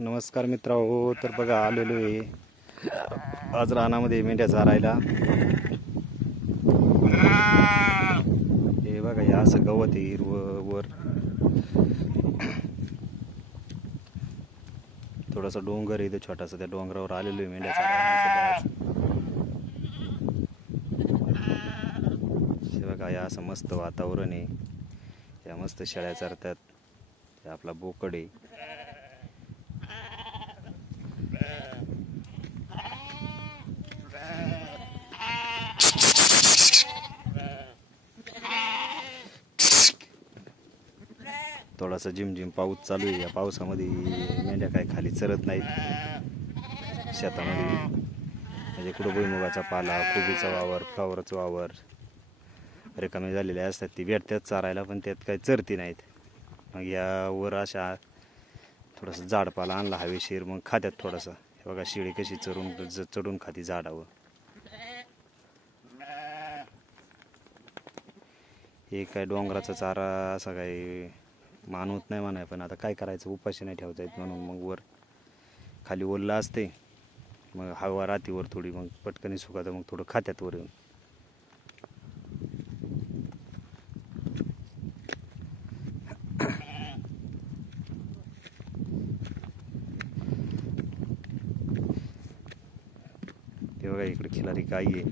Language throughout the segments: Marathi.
नमस्कार मित्रांनो, तर बघा आलेलो आहे आज रानामध्ये मेंढ्या चारायला। हे बघा, या असं गवत आहे वर, थोडासा डोंगर आहे इथे छोटासा, त्या डोंगरावर आलेलो आहे मेंढ्या चारायला। हे बघा, या असं मस्त वातावरण आहे, या मस्त शेळ्या चरतात, हे आपला बोकड आहे। थोडासा झिमझिम पाऊस चालू आहे। या पावसामध्ये मेंढ्या काय खाली चरत नाहीत शेतामध्ये, म्हणजे कुठं भुईमुगाचा पाला, कोबीचा वावर, फ्लावरचा वावर रिकामे झालेले असतात, ती भेटतात चारायला, पण त्यात काही चरती नाहीत। मग यावर अशा थोडासा झाडपाला आणला हवेशीर, मग खात्यात थोडासा। हे बघा शेळी कशी चढून खाती झाडावर। हे काय डोंगराचा चारा असा काही मानवत नाही म्हणाय, पण आता काय करायचं, उपाशी नाही ठेवता येत म्हणून मग वर खाली ओल्ला असते, मग हवा राहते वर थोडी, मग पटकनी सुकातं, मग थोडं खात्यात वर येऊन। ते बघा इकडे खिलारी गाई आहे,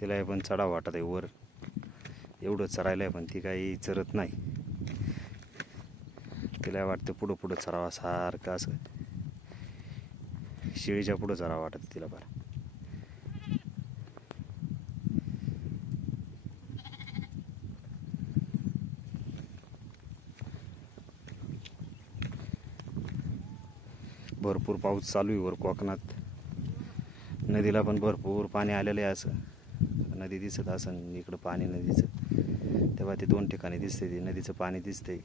तिला पण चढाव वाटत आहे वर, एवढं चरायला पण ती काही चरत नाही। तिला वाटतं पुढं पुढं चरावा सारखं, असं शेळीच्या पुढं चरावं वाटत तिला फार। भरपूर पाऊस चालू आहे वर कोकणात, नदीला पण भरपूर पाणी आलेलं आहे। असं नदी दिसत असं इकडं पाणी नदीचं, तेव्हा ते दोन ठिकाणी दिसते, ते नदीचं पाणी दिसतंय।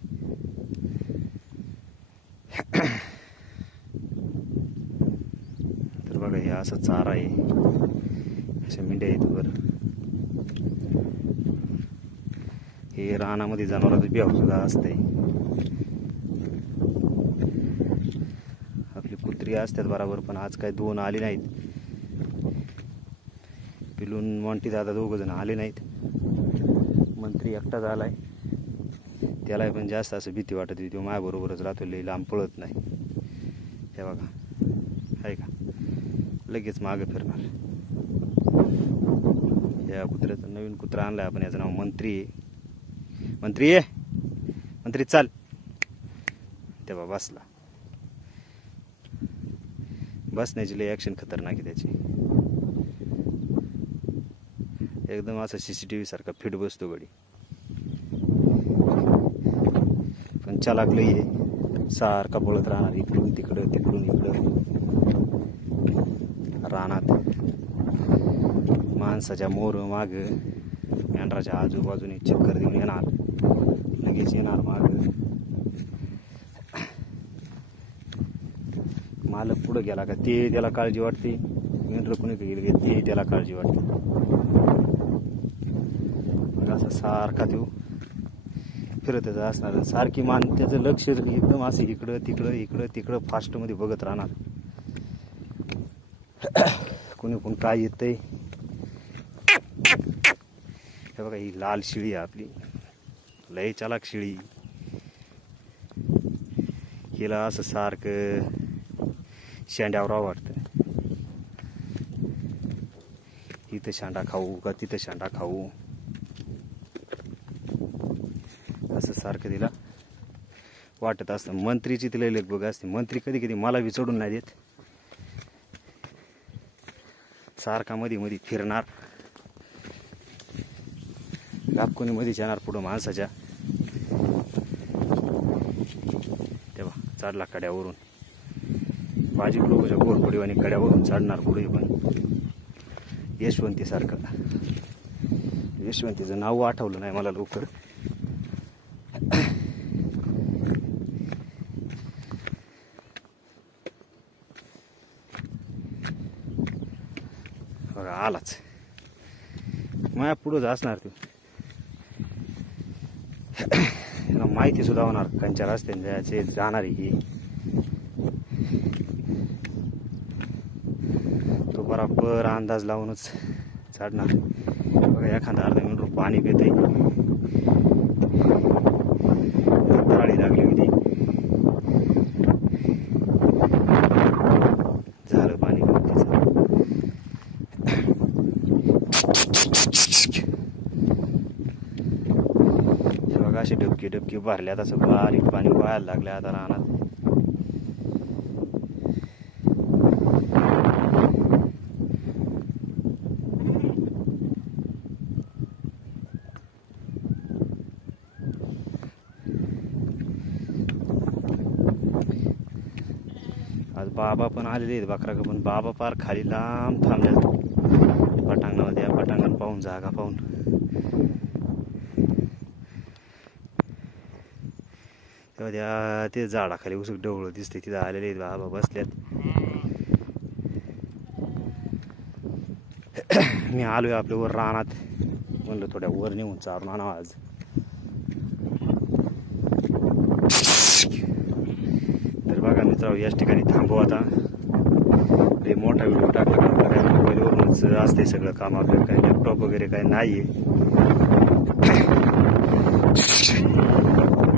तर बघा, हे असं चारा आहे, अशा मेंढ्या आहेत वर। हे रानामध्ये जनावरांचं बियाव सुद्धा असतंय, आपली कुत्री असतात बरोबर, पण आज काय दोन आली नाहीत, पिलून मोंटी दादा दोघं जण आले नाहीत, मंत्री एकटाच आलाय। त्याला पण जास्त असं भीती वाटत होती, तो माझ्याबरोबरच राहतो, लई लांब पळत नाही। हे बघा, आहे का, लगेच मागे फिरणार। या कुत्र्याचं नवीन कुत्रा आणलाय आपण, याचं नाव मंत्री आहे। मंत्री आहे, मंत्री चाल, तेव्हा बसला। बसण्याची लई ॲक्शन खतरनाक आहे त्याची, एकदम असं CCTV सारखा फिट बसतो गडी, पण चालाक लई आहे, सारखा पळत राहणार इकडून तिकडं तिकडून इकडं। रानात माणसाच्या मोर माग, मेंढराच्या आजूबाजूने चक्कर देऊन येणार, लगेच येणार माग। मालक पुढं गेला का ते त्याला काळजी वाटते, मेंढर कुणी गेले ते त्याला काळजी वाटते। असं सारखा तो फिरतच असणार, सारखी मान त्याचं लक्ष एकदम असं इकडं तिकडं इकडं तिकडं फास्टमध्ये बघत राहणार, कोणी कोण काय येतंय। हे बघा, ही लाल शिळी आहे आपली, लय चालाक शिळी। हिला असं सारखं शेंड्यावर वाटतं, इथं शेंडा खाऊ का तिथं शेंडा खाऊ, असं सारखं तिला वाटत असतं। मंत्रीची तिला लेख बघ असते, मंत्री कधी कधी मला बी चढून नाही देत, सारखा मध्ये मध्ये फिरणार, कोणी मध्येच येणार पुढं माणसाच्या, तेव्हा चढला कड्यावरून, भाजी लोकांच्या गोरपडी आणि कड्यावरून चढणार पुढे। पण यशवंती सारखं, यशवंतीचं नाव आठवलं नाही मला लवकर। बघा आलाच, माझ्या पुढंच असणार ते, माहिती सुद्धा होणार कंच्या रस्त्याने जायचे जाणारी ही तो बराबर अंदाज लावूनच चढणार. बघा एखादा अर्धा मिनिट पाणी पिते तराळी लागली होती झालं पाणी बघा अशी डबकी डबकी भरल्यात असं बारीक पाणी वाहायला लागलं आता रानात. आज बाबा पण आलेले आहेत बकरा पण बाबा पार खाली लांब थांबले पटांगणामध्ये. पटांगण पाहून जागा पाहून तेव्हा ते झाडाखाली उसक डवळं दिसते तिथं आलेले आहेत बाबा बसल्यात. मी आलोय आपल्या वर रानात म्हणलं थोड्या वर नेऊन चारून आणावं आज. तर बघा मित्रांनो याच ठिकाणी थांबू आता. ते मोठा व्हिडिओ टाकला मोबाईलवरूनच असते सगळं काम आपल्याला काही लॅपटॉप वगैरे काही नाहीये.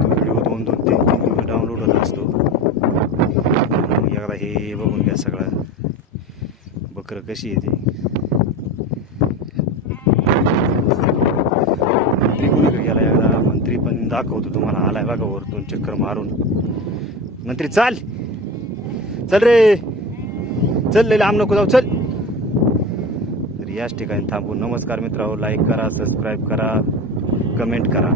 व्हिडिओ 2-3 दिवस डाउनलोड होत असतो. एकदा हे बघून घ्या सगळं बकरं कशी येते. मंत्री कोणीकडे गेला एकदा मंत्री पण दाखवतो तुम्हाला आलाय बघा वरतून चक्कर मारून. मंत्री चाल चल रे चल लय लांब नको जाऊ चल. तर याच ठिकाणी थांबू. नमस्कार मित्रांनो, लाईक करा, सबस्क्राईब करा, कमेंट करा.